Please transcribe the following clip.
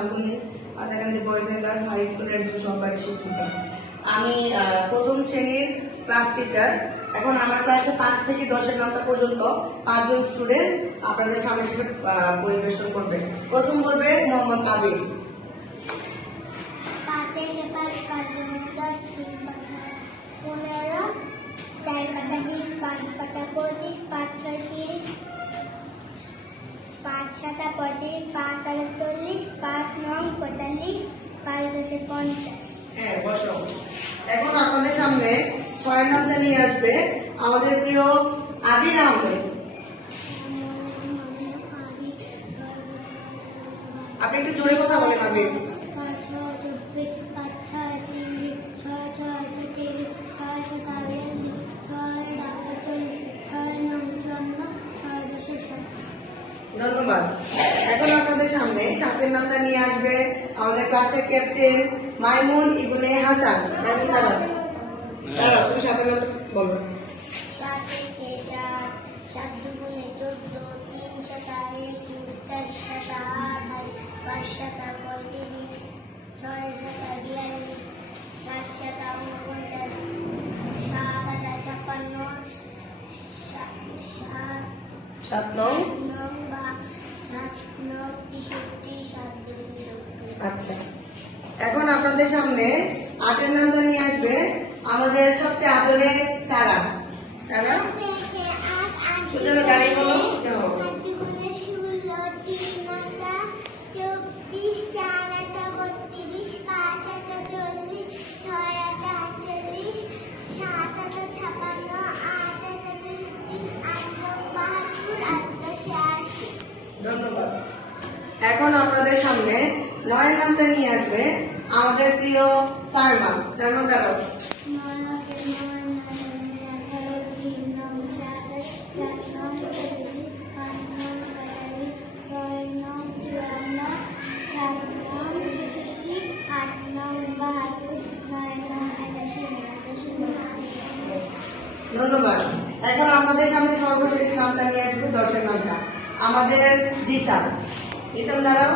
Falguni Hatakandi boys and girls high স্কুলের একজন সহকারী শিক্ষিকা। আমি প্রথম শ্রেণীর ক্লাস টিচার। এখন আমার ক্লাসে 5 থেকে 10 ঘন্টা পর্যন্ত 5 জন স্টুডেন্ট আপনাদের সামনে এসে পরিবেশন করবে। প্রথম বলবে মোহাম্মদ নাবিল। 5 থেকে 5 5 10 3 15 4 5 20 5 5 25 5 6 30 5 7 35 5 7 40 5 9 45 5 10 50। হ্যাঁ, বসো। এখন আপনাদের সামনে 6 নামটা নিয়ে আসবে আমাদের প্রিয় আবির আহমেদ। আপনি একটু জোরে কথা বলেন আবির। 5 6 24 5 6 30 6 6 30 6 7 40 6 9 ধন্যবাদ। এখন আপনাদের সামনে 7 নামটা নিয়ে আসবে আমাদের ক্লাসের ক্যাপ্টেন মাইমুন ইবনে হাসান। মাইমুন দাঁড়াও, তুমি 7 নামটা বলো। 7 থেকে 7 7 দুগুণে 14 3 7 21 4 7 28 5 7 35 6 7 42 7 7 49 7 8 56 7 নং। 9 63 আচ্ছা, এখন আপনাদের সামনে 8 নামটা নিয়ে আসবে আমাদের সবচেয়ে আদরের সারা। সারা সুজনে দাঁড়িয়ে বলো। যাও। 8 ধন্যবাদ। এখন আপনাদের সামনে 9 নামটা নিয়ে আসবে আমাদের প্রিয় সালমা। সালমা দাঁড়াও। 9 ধন্যবাদ। এখন আপনাদের সামনে সর্বশেষ নামটা নিয়ে আসবে 10 নামটা আমাদের জিসান। জিসান দাঁড়াও।